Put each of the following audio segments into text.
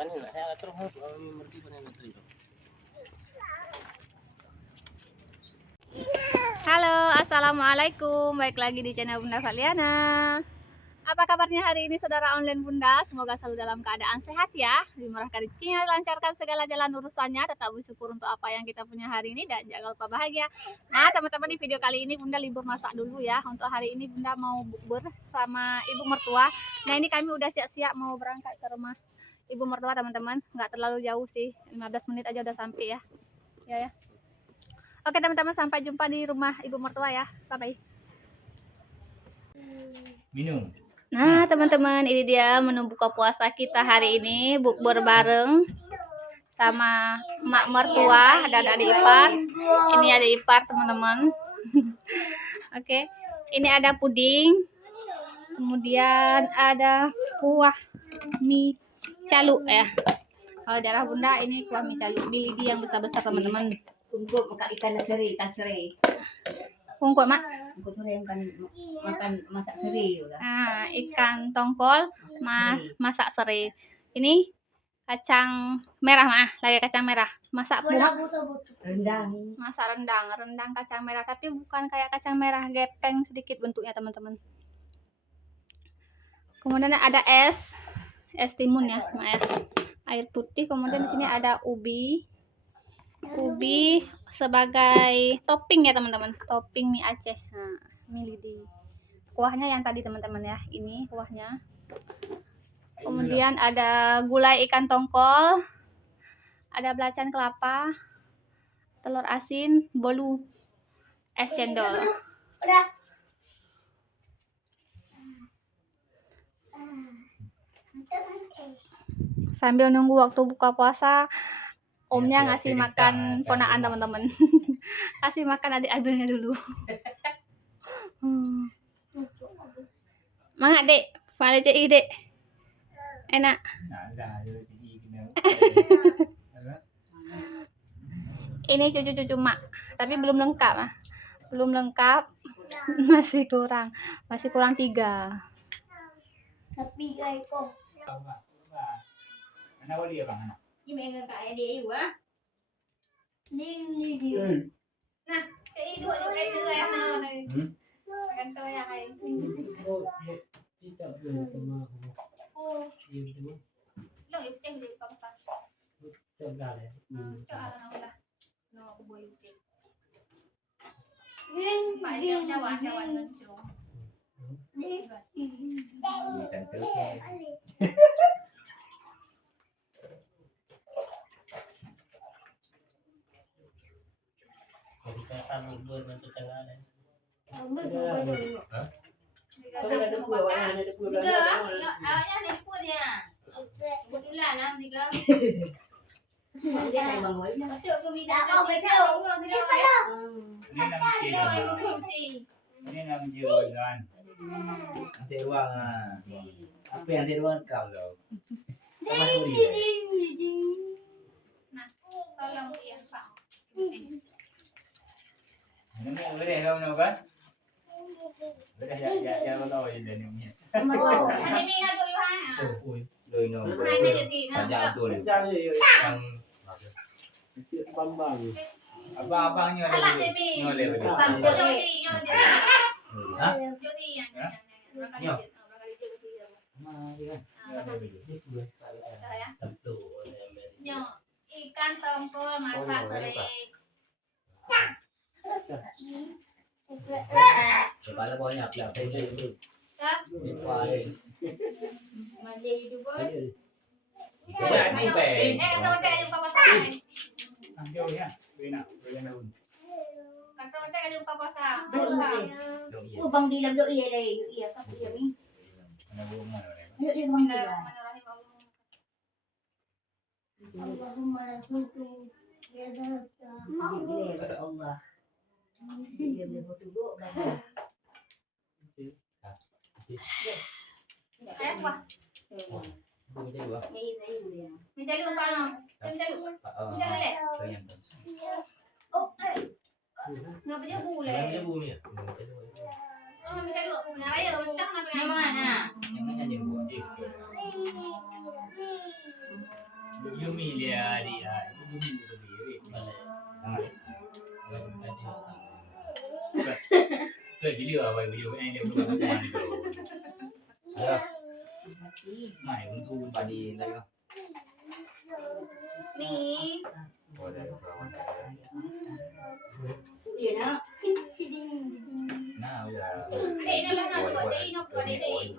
Panin lah, saya terus mergi panin menteri. Halo, assalamualaikum. Baik lagi di channel Bunda Valiana. Apa kabarnya hari ini saudara online Bunda? Semoga selalu dalam keadaan sehat ya, dimurahkan rezekinya, lancarkan segala jalan urusannya, tetap bersyukur untuk apa yang kita punya hari ini dan jangan lupa bahagia. Nah teman-teman, di video kali ini Bunda libur masak dulu ya. Untuk hari ini Bunda mau bukber sama ibu mertua. Nah ini kami udah siap-siap mau berangkat ke rumah ibu mertua teman-teman. Nggak terlalu jauh sih, 15 menit aja udah sampai ya. Ya. Oke teman-teman, sampai jumpa di rumah ibu mertua ya. Bye-bye. Minum. Nah teman-teman, ini dia menu buka puasa kita hari ini, bukber bareng sama mak mertua dan adik ipar. Ini adik ipar teman-teman. Oke, ini ada puding, kemudian ada kuah mie caluk ya. Kalau daerah Bunda ini kuah mie caluk di lidi yang besar-besar teman-teman. Ungkut makan ikan seri, ikan seri. Ungkut mak. Ungkut seri makan masak seri juga. Nah, ikan tongkol masak seri. Ini kacang merah mah, lagi kacang merah. Masak buah. Rendang. Masak rendang kacang merah, tapi bukan kayak kacang merah, gepeng sedikit bentuknya teman-teman. Kemudian ada es timun ya, mak ya. Air putih, kemudian di sini ada ubi sebagai topping ya teman-teman, topping mie Aceh. Nah, mie lidi. Kuahnya yang tadi teman-teman ya, ini kuahnya. Kemudian ada gulai ikan tongkol, ada belacan kelapa, telur asin, bolu, es cendol. Sambil nunggu waktu buka puasa, omnya ngasih makan ponaan teman-teman. Kasih makan adik-adiknya dulu. Mangga dek, pada cek dek. Enak. Ini cucu-cucu mak, tapi belum lengkap ah. Belum lengkap. Masih kurang 3. Tapi guys kok. Kenapa dia bang anak? Ini enggak kayak dia juga. Ini dia. Nah, kayak itu ya nah. Kan tuh ya kayak. Tidak boleh sama. Oh, Ini cuma lo itu yang di kamar. tidak ya. Lah. No, aku boleh sih. Pak dia cawan lucu. Jadi kata bubur bentuk tengah. Ini nama jiran. Nanti uang ah. Apa yang diruang kau loh? Apa Nah, tolong dia Pak. Ini boleh kau nak kan? Boleh ya kalau ini ni. Ada ni aku Yohan. Loi no. Hai na jadi na. Ada tu ni. Yang Bambang. abang-abangnya Alah ada. TV. Boleh boleh. Jodi. Hah? Jodi yang. Mana dia? Ya. Tentu. Nyo, ikan tongkol masak seri. Kepala banyak lah. Pendek itu. Ya. Mandi hidup boy. Coba ni pe. Tahu tak yang kau pasang? Ambil ya. Boleh nak. Boleh nak. Kantor teh kali buka puasa. Doon Buka. Oh, bang dilam do iya leh. Iya ka iya mi. Mana belum mana. Iya iya bang dilam. Bismillahirrahmanirrahim. Allahumma rasulku ya Allah. Dia berfoto bang. Ayah buah. Buku saya dua. Minta lu apa no? Minta lu. Minta lu le. Nggak punya bule. Dia bumi ya. Oh minta lu. Punya raya mencak na pengen. Mana? Yang mana dia buat itu? Yumi dia. Itu bumi itu sendiri. Balik. Balik tadi. Tuh video apa video ini dia belum makan itu. Ayo. Mai untuk padi tadi kan. Mi. Iya nak. Nah, udah. Adik ni lah nak dua. Adik nak dua adik.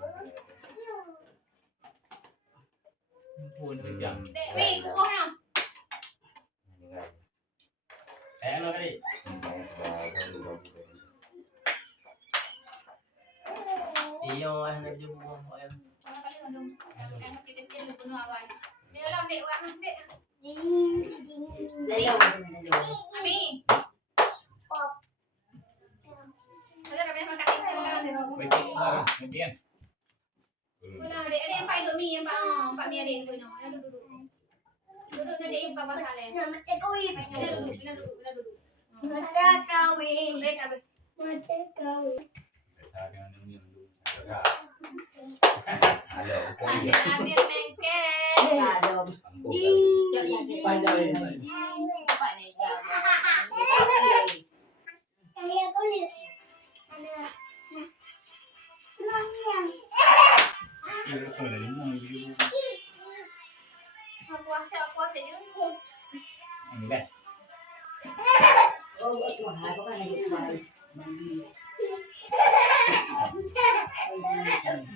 Pun jam. Dek, mi kukuh ya. Lo kali. Iyo nak dia buang ayam. Kalau kali mandung. Yang kecil-kecil lu bunuh awan. Dia lah dek orang dek. Ami. Sudah kami makan itu makan di rumah. Kemudian. Pulang adik yang pak itu mi yang pak mi adik punya. Ya duduk. Duduk nanti ibu bapak saleh. Kita duduk. Mata kawin. Baik abis. Mata kawin. Halo, Ambil nengket. Adom. Yang panjang ini. Apa ni? Aku kuasa je. Ini kan. Oh, wah, aku kan lagi kuat.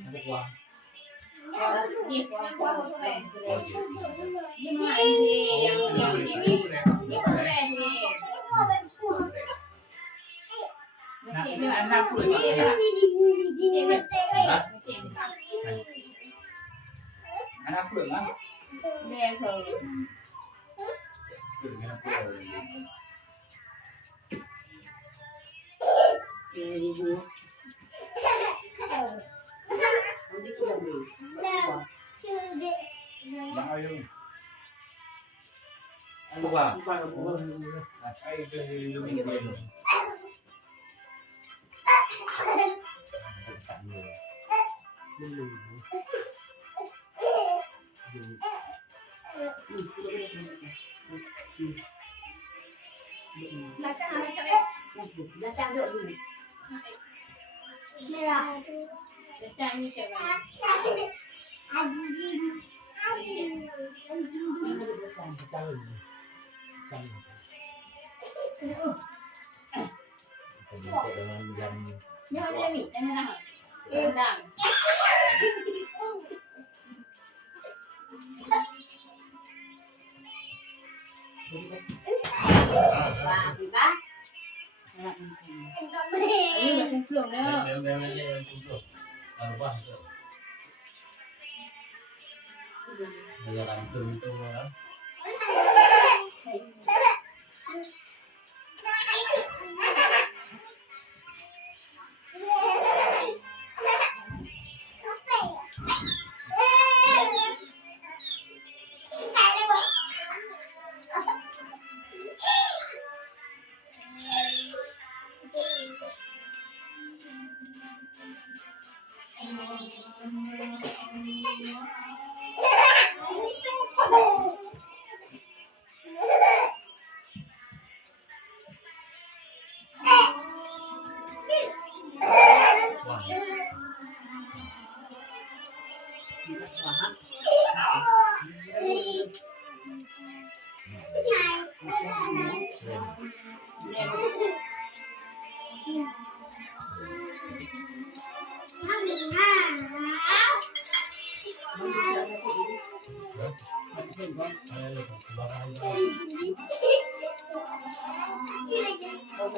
Ada buah. Ni kuah tu kan. Oh, gitu. Cuma ini yang ini. Ni keren ni. Anak pun. Anak pun kan. Dia tu. Jadi tu. Nanti kita beli. Yang ayo. Ayo buah. Ayo dulu ini. Datang hari cakap. Datang dulu. Datang ni cakap. Ni ada ni, jangan nak. Rendang. Wah, kita. Ini macam belum ya. Bel tutup. Arwah tu. Dia rantum tu kan. Mau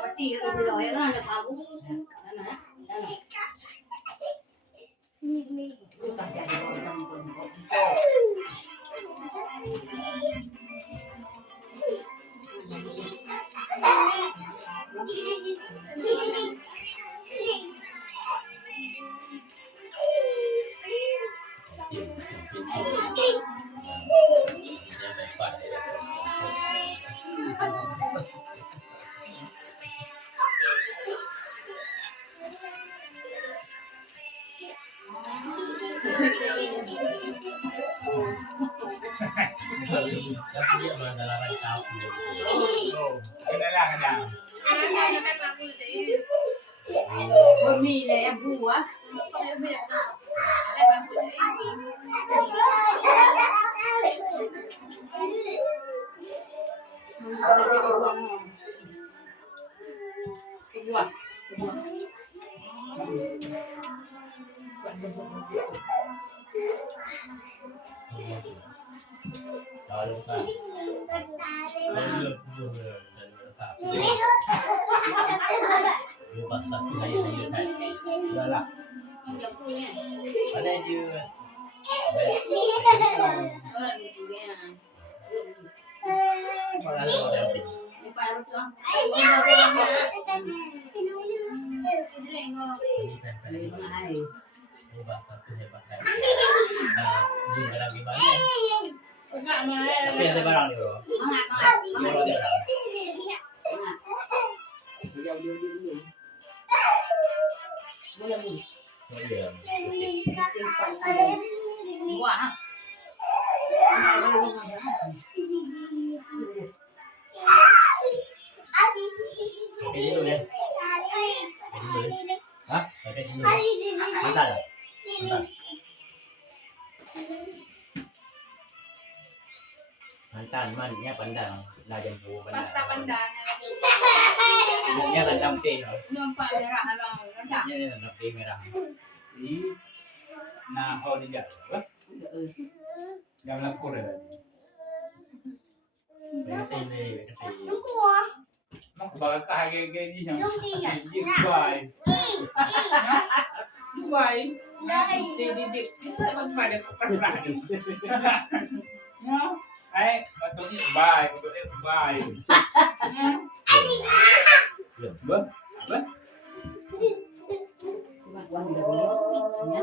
peti ke dulu ya kan ada kamu. Mana? Mana? Bukan jadi orang pun. Tapi dia mengandalkan kau. Oh, kenapa kadang? Bumi le buah. Buah. Lalu kan. Lupa satu hari hari. Iyalah. Ada je. Kalau ada yang tinggi. Lupa satu hebat hari. Juga lagi banyak. Tapi ada barang dia. Dia orang dia. Boleh bu. Oh iya. Buah. Pakai dulu ya. Pakai dulu ya. Hah? Pakai dulu. Bentar. Bentar. Mantan mannya pandang, dah jambu pandang. Pasta pandangnya. Mannya pandang teh. Nampak merah abang. Nampak. Mannya pandang teh merah. Nah, kau di jalan. Jangan lapor ya. Teh ni, teh. Mak bakal kayak gini yang Dubai. Dubai. Di tempat pada pernah. Ya, patungnya Dubai, patungnya Dubai. Bah, bah. Buah di dalamnya.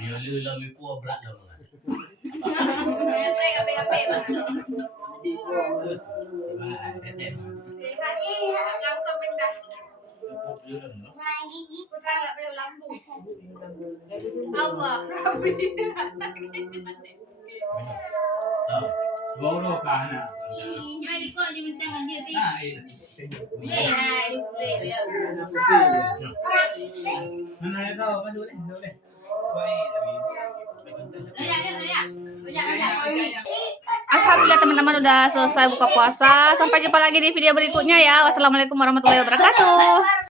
Dia lu lami puas berat dah. Kape mana? Langsung pindah. Putra nggak perlu lampu. Allah, Rabi. Baru kan. Jadi kok diminta dia ti. Nah, mana ada tahu apa dulu deh. Alhamdulillah teman-teman udah selesai buka puasa. Sampai jumpa lagi di video berikutnya ya. Wassalamualaikum warahmatullahi wabarakatuh.